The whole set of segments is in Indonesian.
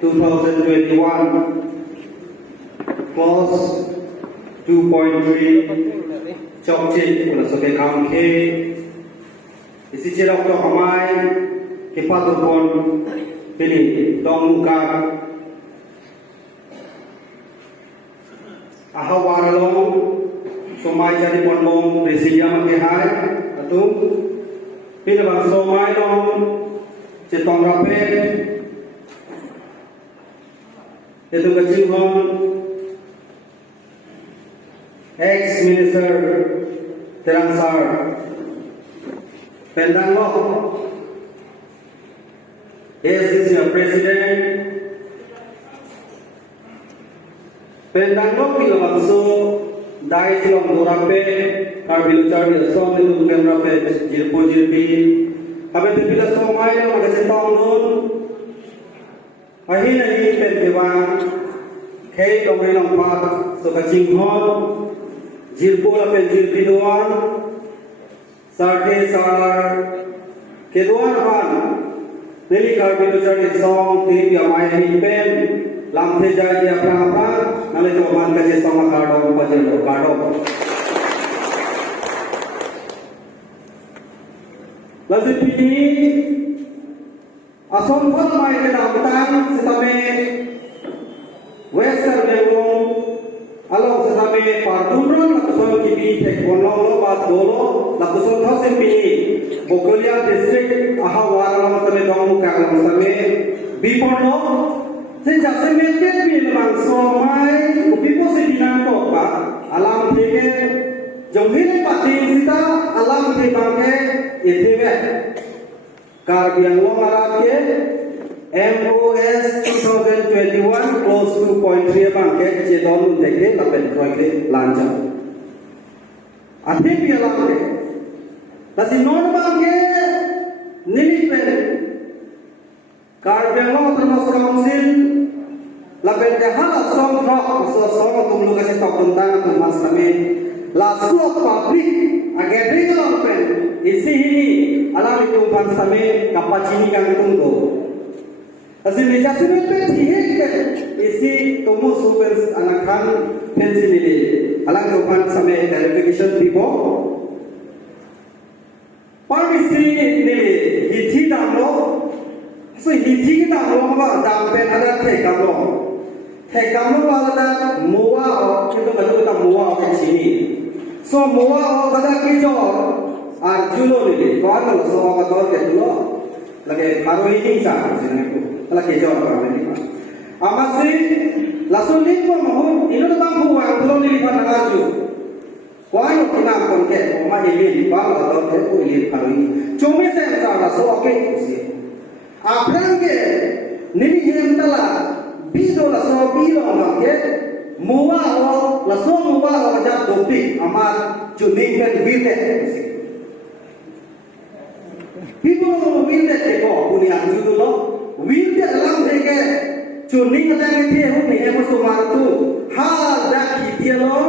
2021 clause 2.3 chok chik ula soke kam ke isi chirok to kamai ke patupon pili dong muka ahawaralong somai jadi ponbong presidium ke hai atu pili bang somai dong cetong rapet itu kecil ex-minister Terangsar Pendangok is your president Pendangok bila bangso dai silong dorape karbilu charbi som itu kamera pe jirpo jirpi abe bila somai lo magase tongdun ahin ahin pe dewa kei dongri long pat so kacing hon jirpo la pe jirpi doan sarte sar ke doan han neli karbilu charbi som ti ya mai ahin pen lam the jai dia apa nale to man kaje sama kado pajero kado lazim pini asom phot mai ke damtang setame western lewong along setame partunron lakuson kibi tek bonong lo bat dolo lakuson thosen pini bogolia district ahawaram setame dong kalam setame bipono se jase mete pil bang somai upipo se dinan to pa alam theke jomhile pating sita alam the bangke ethebe karbiang wong alat ke MOS 2021 close 2.3 bangke jedon deke lapen kroike lanja ate pi alam ke tasi non bangke nilipen karbiang wong termasuk council lapen hala song thok so song tum lu kasi tok tentang tum mas kami la suap public agari kalau pen isi ini alam itu pan kami kapacini kang tunggu asin ni jasime pe thihek pe isi tumu super anakan pensil ini alam itu pan kami verification dibo permisi ni hithi damlo so hithi damlo ma dam pen ada thek damlo thek damlo wala muwa kita betul tak muwa ke sini so muwa kada kijo arjuno ni kawan lo so kada ke dulu lagi baru ini sa sini ko lagi kijo apa ni amasi lasun ni ko mohon ino tak buwa dulu ni lipat nagaju kawan lo kena kon ke ma ini ba lo ke ko ini baru ini cuma saya sa so oke sih aprang ke nini hemtala bido la so bido amake muwa ho la so muwa ho ja dopi amar chuning pen bide people bide ke ko puni anju lo bide alam ke chuning ta ke the ho ne mo so mar tu ha da ki tie lo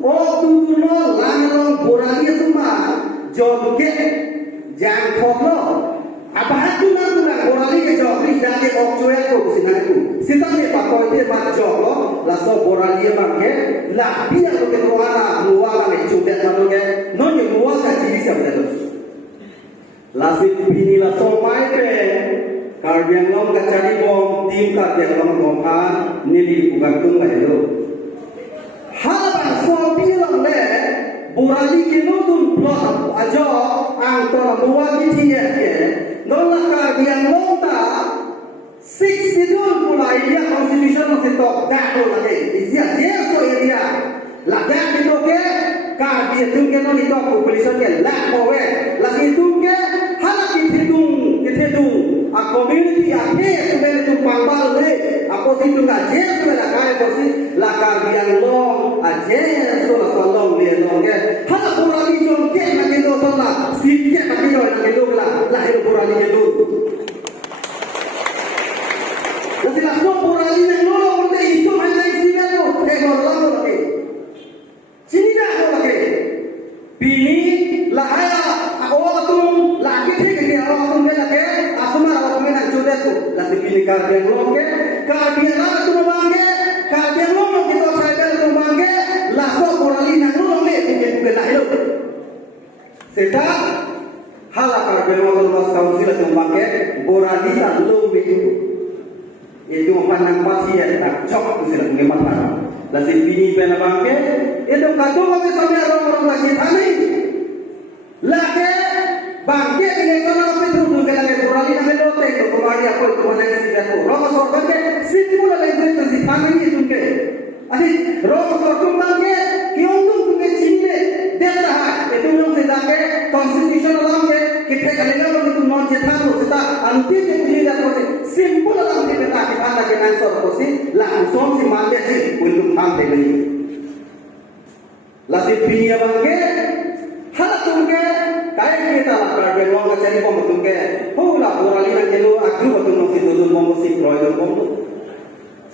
o tu lo lang lo borali suma jom ke jang thok lo apa tu na borali ke jokri dake okchoya ko sinaku sitame pakoi te mat joko la so borali bangke la bia ko ke roana muwa ne chude tano ke no ni muwa sa jiri se belo la sit bini la so mai pe karbiang long ka chari bom tim ka ke long bom ha nili bukan tung la helo haba so bi long le borali ke no tun plot ajo ang to muwa ki thiye ke nolak karbiang long ta 62 pula idea constitution no se tok dado lagi isia dia so idea la gak itu ke karbiang tung ke no itu population ke la kowe la situ ke hala kitung a community a ke subele tu pambal le apo situ ka je subele kai bosi la karbiang long a je so la salong le long ke hala purali jon ke na ke do sala sit ke na ke do na ke do la hero purali ke do jadi langsung purali ne no lo urte itu hanya isi na to e lo lo ke sini na ko ke bini la haya o tum la ke the ke o tum ke la ke asuma o me na jude tu la sipini karbiang long ke Kalian lah tu bangke, kalian lo kita tribal tu bangke, laso korali nang lo le bukan lah itu. Seta halakar berwakil mas kaunsil tu bangke, korali tak lo begitu. Itu pandang pasti ya, tak cok tu sila bukan masalah. Lasi bini pena bangke, itu kado kami sampai orang-orang lagi tani. Lagi bangke ini kalau apa itu tu kalau kita korali nang lo te, tu korali apa itu mana sih tu. Roma sor bangke, simple language tu sih tani itu ke. Adi Roma sor tu bangke, kiondung tu ke cine, dia dah itu yang sedang ke constitution alam ke kita kalau kita tu non cetak tu kita anti tu punya dia tu simple alam kita kita nak ke nang sor tu sih langsung si mande sih untuk ambil ini. Lasi dunia bangke hal tu ke kaya kita lah kerja orang cari pom tu ke pula orang lain yang lu aku waktu nasi tu mau si proyek pom tu.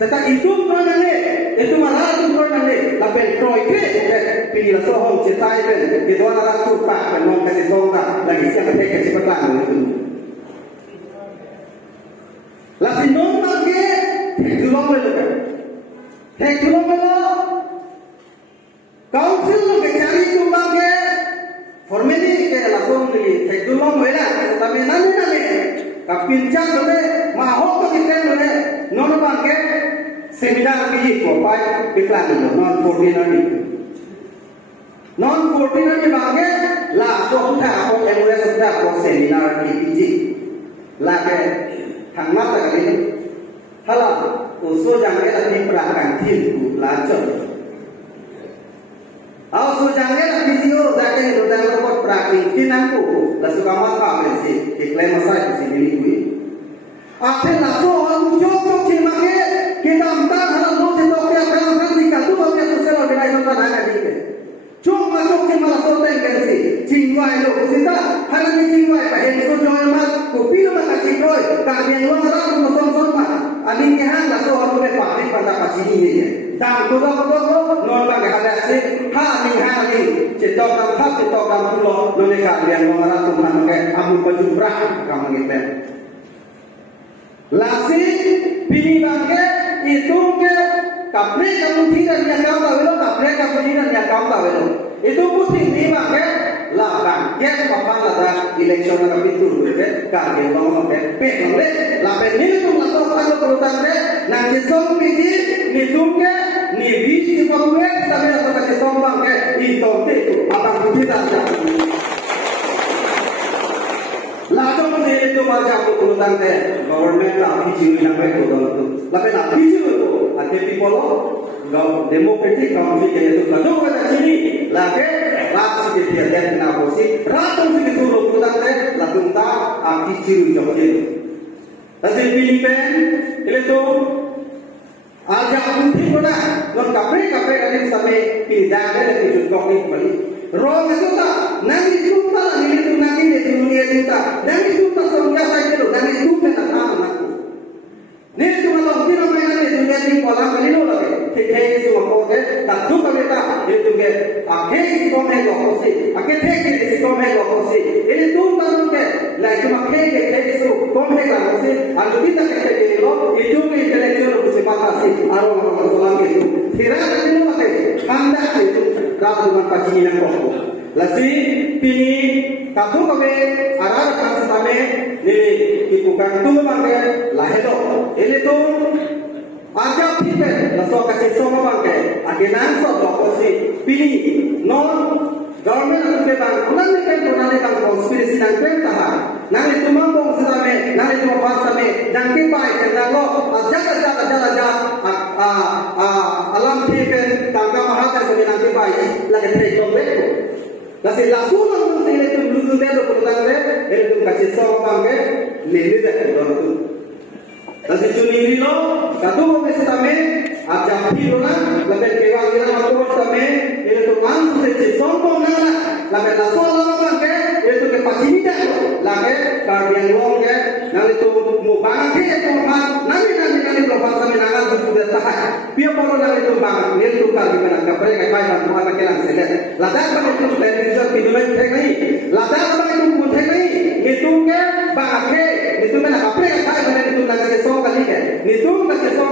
Setelah itu mana ni? Itu malah tu mana ni? Lapen proyek ke pilih lah sohong cetai pen kita orang lah tu pak penon kasih sohong lagi siapa teka cepetan itu. Lasi non bangke hekdulong melo kan? Hekdulong melo council lo ke cari tu bangke formally ke langsung ni hekdulong melo tapi nane kapincang dole mahok to kita dole non bangke seminar ki ko pai piklan non ordinary bangke la so ta ko emule so ta ko seminar ki piji la ke thang mat ta ni hala uso jange la ni prakan tin ku la chon au so jange la video da ke do da ko prakin tinang ku la so ka mat pa men si iklan masai si ni ku akhir la so au jo ko ki ma ke kita amtar hala lo se to ke kan kan si ka tu ba ke social organization ta na di ke cuma so ke ma so ten ke si jingwai lo si ta hala ni jingwai pa he so jo ma ku pi ma ka chi koi ka bien lo ra ko so so ma ani ke han la so ho le pa ri pa ta pa chi ni ni ta ko ko non ba ke hala si ha ni cito kam thap cito kam lo no ne ka bien lo ra tu ma ke amu pa ju bra ka ma ngi pen lasi bini bangke itu ke kapre kamu tidak yang kau tahu lo kapre kamu tidak yang kau tahu lo itu putih ni bangke lah bangke papan lah election nak pintu ke kage lo ke pe le lah pe ni tu lah so kalau perutan ke nang jesong piji ni tu ke ni biji pawe sampai so ke jesong bangke itu tu apa putih tak lato ni itu macam perutan ke government lah biji ni nak baik tu lah pe nak biji tu ada people lo democratic country ke itu kado kata sini lah ke ratus dia dia nak bosi ratus itu lo perutan ke lah tunta biji jauh je tapi Philippines itu aja putih mana non kapre kan sampai pindah dari judok ni kembali rong itu tak nanti jumpa ni itu nanti di dunia kita nanti jumpa surga saja lo nanti jumpa tak tahu aku ni itu kalau kita main di dunia ni kolam kali lo lagi kita itu apa ke tak tu kita itu ke akhir itu mega kosi akhir itu mega kosi ini tu baru ke lah cuma ke itu mega kosi anu kita ke lo itu ke intelektual bisa batasi arwah masalah itu kira kan lo ke kanda itu rabu dengan pagi yang kosong lasi pini kamu kami arah kan sampai ni ibukan tu bangke lahelo ini tu aja kita langsung kasih semua bangke agenan so kosi pini non government ke bang unan kan konspirasi dan perintah nanti tu mambong sedame nanti tu pasame dan kipai dan lo jaga alam thipen tangga mahakar sebagai nanti bayi lagi terikut beku lasi lasunan tu sini tu dulu dulu perutan itu kasih sombang ke lili dah tu lasi cuni dino satu mobil sedame aja pilonan lebih kewang kita masuk sedame itu langsung sesi sombong nana lebih lasunan ke itu ke pagi dah lagi karbian wong ke nanti tu mau bangke tu nanti belum sampai nangal sudah tahan biar kalau nanti tu bang ni tu kali mana kapre kai kai kan mana kelang selet ladak bang tu televisor video tek nahi ladak bang tu pun tek nahi itu ke bangke itu mana kapre kai mana itu nanti so kali ke itu ke so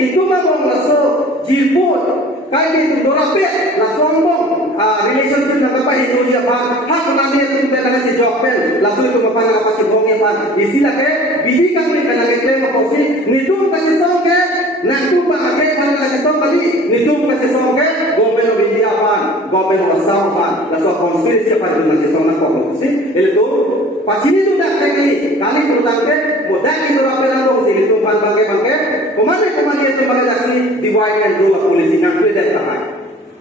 itu mabong laso jilput kai itu dorape la sombong relationship na apa Indonesia pan hak nanti itu dengan si jokpen langsung itu apa na apa si bonge pan istilah ke bidi kang ni kana ke mo kosi nitu kasi songke nantu pa ake kana lagi song kali nitu kasi songke gombe no India pan gombe no asam pan laso konspirasi apa itu nanti song na kosi itu pacini tu dak kali kali perutangke mudah itu dorape na kosi itu pan bangke kemana itu bangke dasi divide and rule polisi nang tak.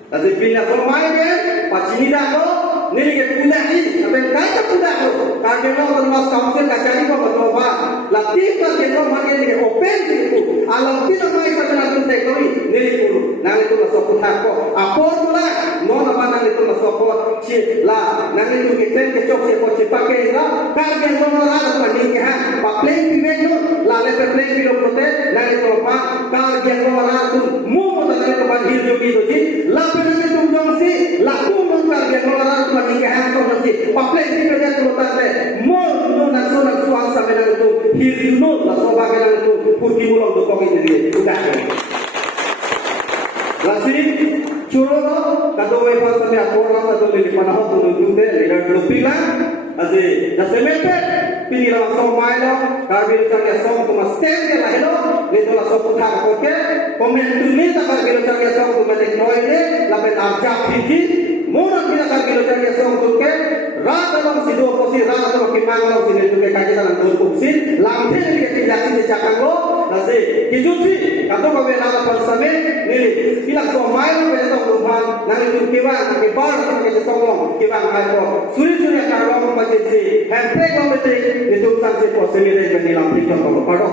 Tapi bila formai dia, pacini dah lo, ni ke pudak ni, apa kaya pudak lo, kaya lo kalau council kacari ko betul ba, latih kalau dia makan ni open ni alam tidak mai kerana tu teknologi, ni pun, nang itu masuk pudak ko, apor tu lah, no nama nang itu masuk ko, lah, nang itu kita kecok si pakai lah, kaya lo orang tu ni ke han, pakai pivot lo, lalu pakai pivot protes, nang itu apa, kaya lo orang tu mu tak ada kepan hidup itu je, lalu nanti tu jom si, laku mengkar dia orang tu ni ke han tu si, pakai pivot dia tu tante, mu tu nak suang sampai nang itu hidup lo, lah sobat nang itu kurki mulut tu kau ini dia, sudah. Lasi curo kado wepa sampai orang kado di panah tu nunggu deh, lepas belum bilang, asi dah semepe, pilih orang somai lo, karbil cakap som tu mas stand dia lah lo, itu lah sopu tak oke, komen tu ni tak karbil cakap som tu macam noy ni, lepas arjap hiji, mula kita karbil cakap som tu ke, rata long si dua posi, rata long kimang long si tu ke kaji dalam dua posi, lampu ni dia tidak si cakap lo, asi kijusi, kado kau benar apa sampai ni, pilak somai lo betul rumah, nanti tu kiwan, kibar sama kita somong, kiwan ayo, suri kalau macam si, handbrake lo betul, itu sampai posi ni dia ni lampu kita kau padu.